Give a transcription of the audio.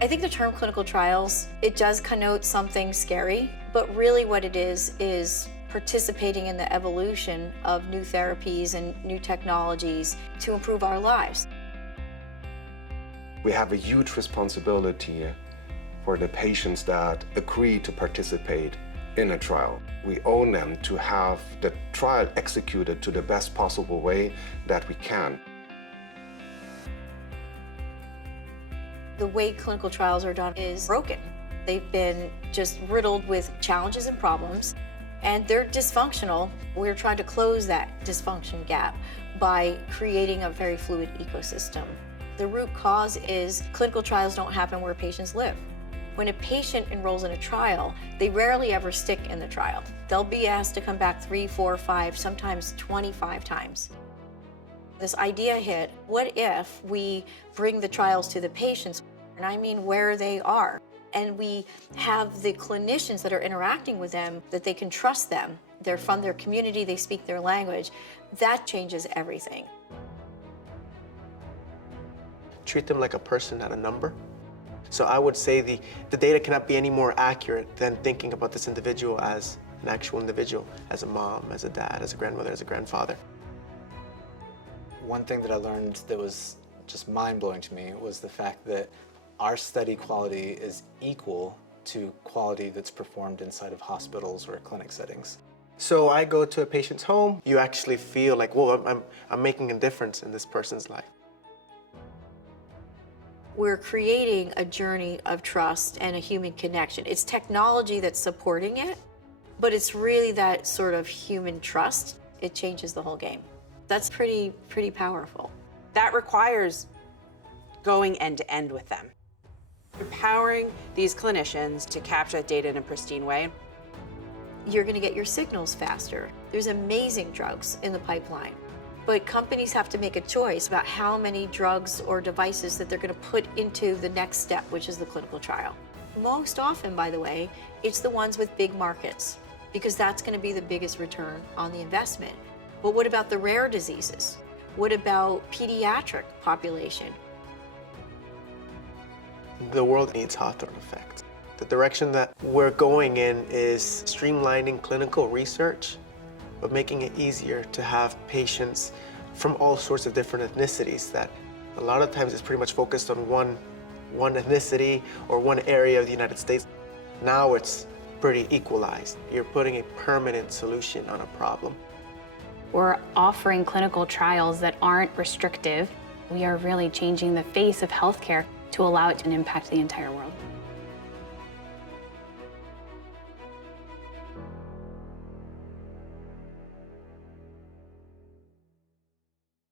I think the term clinical trials, it does connote something scary, but really what it is participating in the evolution of new therapies and new technologies to improve our lives. We have a huge responsibility for the patients that agree to participate in a trial. We own them to have the trial executed to the best possible way that we can. The way clinical trials are done is broken. They've been just riddled with challenges and problems, and they're dysfunctional. We're trying to close that dysfunction gap by creating a very fluid ecosystem. The root cause is clinical trials don't happen where patients live. When a patient enrolls in a trial, they rarely ever stick in the trial. They'll be asked to come back 3, 4, 5, sometimes 25 times. This idea hit, what if we bring the trials to the patients, and I mean where they are, and we have the clinicians that are interacting with them, that they can trust them, they're from their community, they speak their language. That changes everything. Treat them like a person, not a number. So I would say the data cannot be any more accurate than thinking about this individual as an actual individual, as a mom, as a dad, as a grandmother, as a grandfather. One thing that I learned that was just mind-blowing to me was the fact that our study quality is equal to quality that's performed inside of hospitals or clinic settings. So I go to a patient's home, you actually feel like, whoa, I'm making a difference in this person's life. We're creating a journey of trust and a human connection. It's technology that's supporting it, but it's really that sort of human trust. It changes the whole game. That's pretty powerful. That requires going end to end with them. Empowering these clinicians to capture that data in a pristine way. You're gonna get your signals faster. There's amazing drugs in the pipeline, but companies have to make a choice about how many drugs or devices that they're gonna put into the next step, which is the clinical trial. Most often, by the way, it's the ones with big markets, because that's gonna be the biggest return on the investment. But what about the rare diseases? What about pediatric population? The world needs Hawthorne Effect. The direction that we're going in is streamlining clinical research, but making it easier to have patients from all sorts of different ethnicities that a lot of times is pretty much focused on one ethnicity or one area of the United States. Now it's pretty equalized. You're putting a permanent solution on a problem. We're offering clinical trials that aren't restrictive. We are really changing the face of healthcare to allow it to impact the entire world.